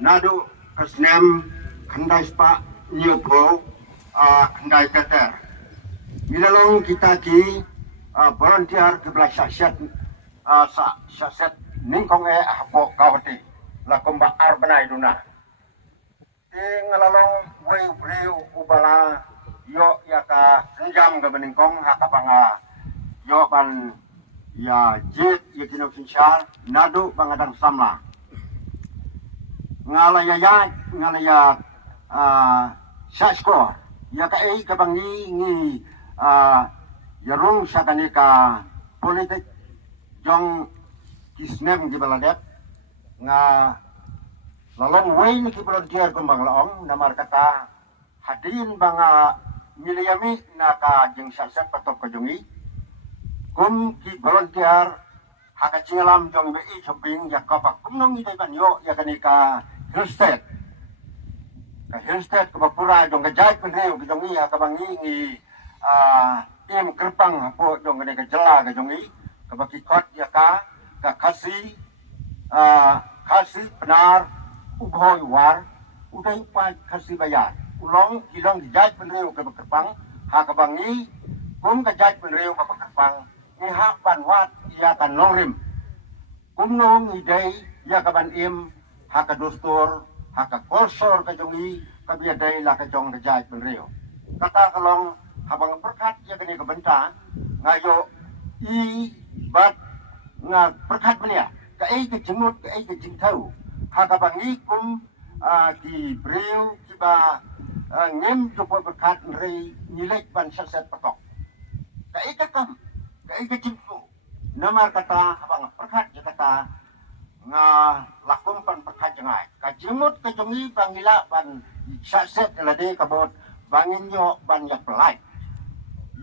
nadu kesnem kendai spa nyupo kendai kater. Milalong kita ki volunteer ke belah syasiat syasiat ningkong hapo kawati la komba arbanai duna. Di ngalalong wei briu ubala yo ya ka senjam ke beningkong hakapanga yo ban ya jit ya kinok sinsar nadu bangadang samla. Ngalaya syakskor ya ka kabangi ngi yarung sakanika politik jong kisnem di baladet nga lalong way ni volunteer kumbang laong namar kata hadin banga milayami na ka jeng syasat patok kajongi kum ki volunteer haka cingalam jong bei shopping yakapa kumnong ide banyo yakanika Hillstead ka Hillstead ka Bapura jong gajai penreu kajongi kabangi ngi im kerpang hapo jong kanika jela kajongi kabaki kot yaka ka kasi penar ubhoy war udai pa kasi bayar ulong kilong gajai penreu ka kerpang hakabangi kum gajai penreu ka kerpang ni hak banwat ia kan nongrim kumnong idai ia kaban im haka dostor haka kolsor kajongi kabiadai la kajong kajai penreo kata kalong habang perkat ia kini kebenta ngayo i bat nga perkat benia ka ai ke jemut ka ai ke jingtau haka bangi kum ki breu ki ba ngem jopo perkat rei nilek ban saset patok ka ai ka kam ka ai ke jingtu namar kata abang perkat je kata nga lakum pan perkat jengai ka jemut ka jongi bangila ban saset lade kabot bangin yo ban yak pelai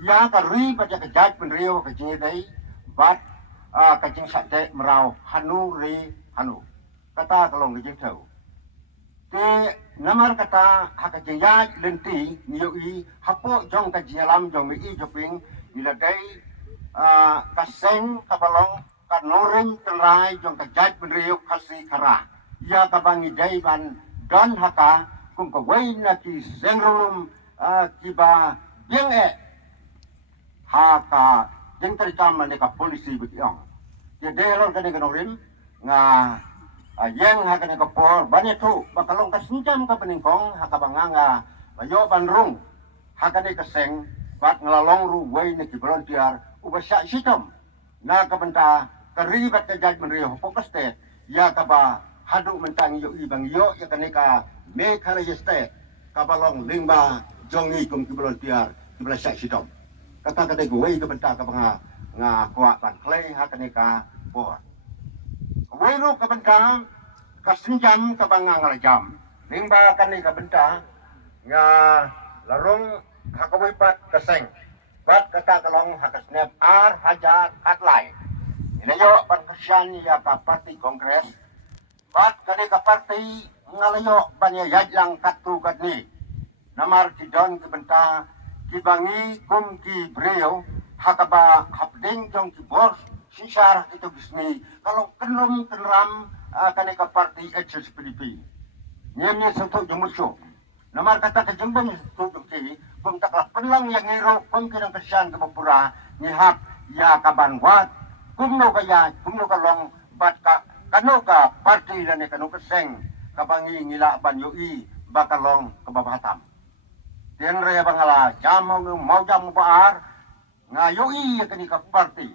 ya ka ri ba ka jaj penrio ka jingi dai bat ka jing sate merau hanu ri hanu kata kalong jing tau te namar kata haka jaya lenti niyo i hapo jong ka jalam jong mi joping ila dai kaseng kabalong kanorin terai jong kajat penriuk kasi kara ia kabangi dai ban don haka kung kawai na ki sengrolum kiba biang haka jeng terjama neka polisi bekiong jadi lor kene kanorin nga yang haka neka por banyak tu bakalong kasenjam ka peningkong haka banganga bayo banrung haka neka seng bat ngelalong ru wai neki volunteer ubasya sitom na kabenta karibat ka jaj menrio fokus state ya kaba hadu mentang yo ibang yo ya kaneka me kala state kabalong lingba jongi kum ki volunteer ubasya sitom kata kata gue kabenta kabanga nga kwa ban clay ha kaneka bo wai ru kabenta kasenjam kabanga ngalajam lingba kaneka benta nga larung hakawipat kaseng bat kata kalong hakasnep ar hajar atlay inayo pangkasyan ya ka party kongres bat kani ka party ngalayo banya yajlang katu kadni namar kidon kibenta kibangi kum ki breo hakaba hapding jong kibor sisar itu bisni kalau kenum kenram kani ka party HSPDP nyemnya sentuh jemutso namar kata kejembang sentuh ki kung takla penlang yang ngiro kung kinang kasyan ka Bapura ngihap ya kabanwat kumno kaya kumno kalong bat ka kano ka party na ni kano kaseng kabangi ngila banyo i bakalong kababatam tiyan raya bangala jamaw ng maujam baar ngayo i kani ka party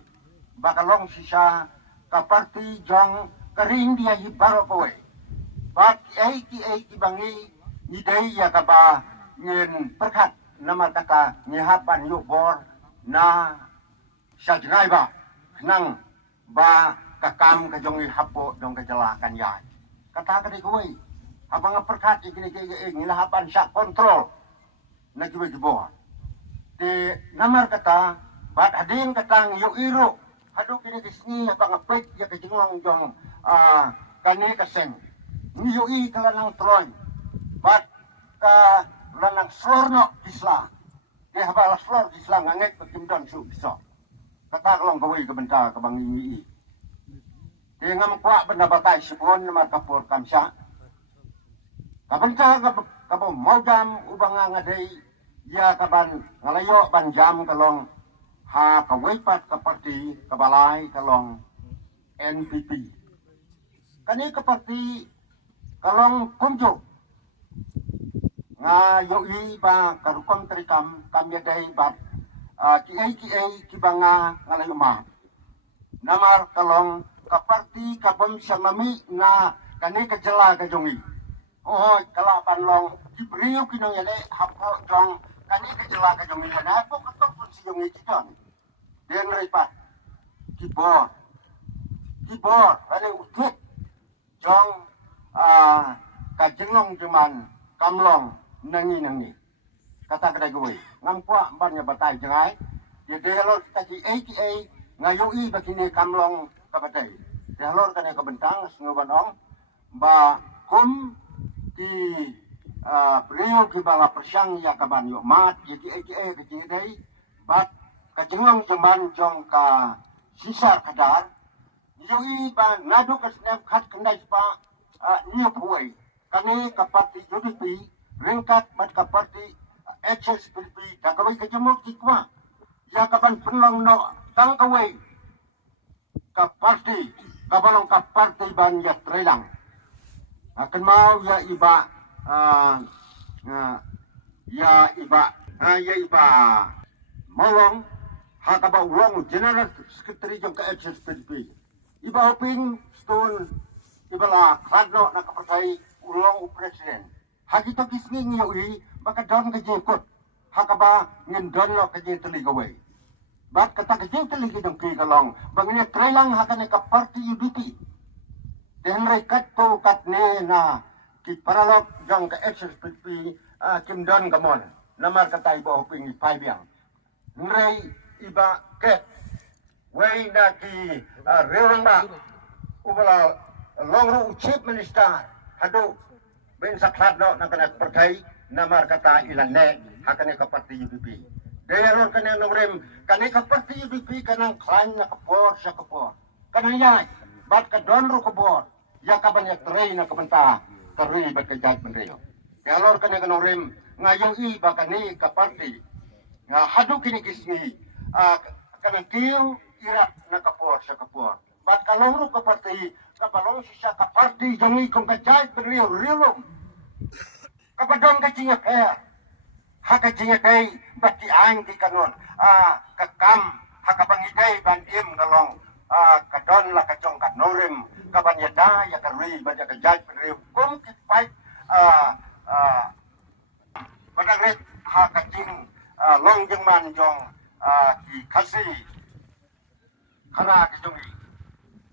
bakalong sisa ka party jong karing dia hibaro kowe bat ay ki bangi idey ya kaba ngin perkat nama kata nyihapan yuk bor na syajngai ba nang ba kakam kajongi hapo dong kejelakan ya kata kata kuwi abang perkat ini ngilahapan syak kontrol na jiwa jebor di namar kata bat hadin kata yuk iro hadu kini disni abang pek ya kejengong jong kani kaseng yuk i kalanang troy bat ka lanang slorno isla dia habala slor isla ngangek bekimdon su bisa kata kalong kawai kebenta kabang ini dia ngam kuak benda batai sipon nama kapur kamsya Kabanca kabo mau jam ubang ngadai ya kaban ngalayo ban jam kalong ha kawaipat ka parti kabalay kalong NPP. Kani ka parti kalong kunjo nga yoi ba karukon trikam kamya day bat kiai kibanga ngalayo ma. Namar kalong ka parti kabam samami na kani kajela kajongi. Oh, kalau panlong diberiu kinong yale hapo jong kani kejela ka jong ila na po katok pun si jong ikiton. Den ripat kibor ale utik jong kajenglong cuman kamlong nangi kata kedai gue ngampua bannya batai jengai ya delor kita ki ngayoi begini kamlong kabatai delor kane kabentang sengobanong ba kum di beriu ki bala persyang ya kaban yo mat ye ki dai bat ka jenglong jemban jong ka sisar kadar yoi ba nadu ka snap khat kendai pa niu puai kami ka parti UDP ringkat bat ka parti HSPP da kawai ka jemuk ki kwa ya kaban penlong no tang kawai ka parti kabalong ka parti ban ya trelang akan mau ya iba molong hakaba uang general secretary jong ka HSPP iba hoping stone iba la kladno na kapartai ulong presiden hagito kisngi ngioi baka don ka jekot hakaba ngin don lo ka jeteli gawai bat kata ka jeteli jong ki kalong bangnya trelang hakane ka parti UDP dan rekat to katne na ki paralok jong ka HSPP kim don kamon namar kata iba hoping ipai biang nrei iba ket wei na ki relang ba ubala longru chief minister hado ben saklat no na kana partai namar kata ilan ne hakane ka parti UDP dayalon kana nomrem kana ka parti UDP kanang klan na kapor sa kapor kanaya bat ka don ro kapor ya kaban ya trei na kabanta terui bat ka jat menreyo kalor kana nomrem ngayo i bakani ka parti nga hadu kini kisni kanang kiyo irak na kapor sa kapor bat kalong ro ka parti kabalong siya ka parti jongi kong ka jat menreyo rilong kapadong ka jinga kaya haka jinga kay bati ang di kanon kakam hakabangiday bandim galong kadon la kacong kanorim kabanyada ya karui baja kajaj penri kum kitpai badagret hakacing long jengman jong ki kasi kana kijungi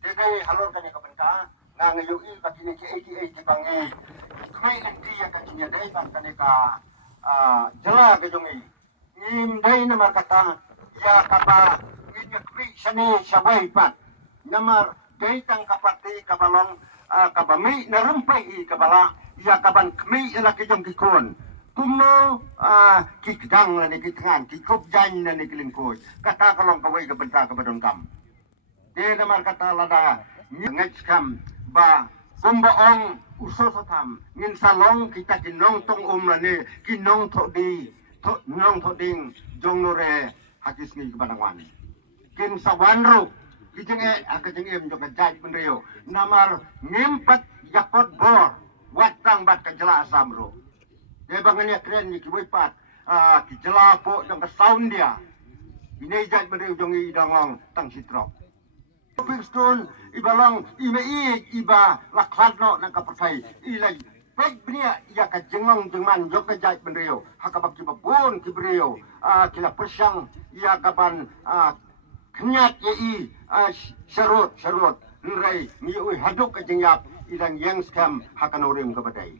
dede halor kanya kabenta nga ngayoi bakini ki 88 bangi kai enti ya kacinya dai ban kaneka jela kijungi ngim dai namar kata ya kaba ngin kri sani sawai pat namar dai tang kapati kabalong kabami narumpai kabala ya kaban kmi ila kijung kikon kumo kikdang na ni kitngan kikup jan na ni kilingkoy kata kalong kawai kabenta kabadong kam de namar kata lada ngets kam ba kumbaong usosotam ngin salong kita kinong tong umlane kinong thodi nong thoding jongnore hakis ni kabadangwan kin sawanro kijeng akajeng em jong kajai penrio namar ngempet yakot bor watang bat kajela samro de banganya kren ni kiwipat kijela po jong ka sound dia ini jai penrio jong idangong tang sitrok Pingston ibalong iba lakladno nang kapartai ilay peg bnia ya ka jengong jengman jok ka jai penrio hakabak kibabon kibrio kila persyang ya kaban kenyat ye syarut nrai ni oi haduk ka jengyap ilang yang scam hakanorim kabadai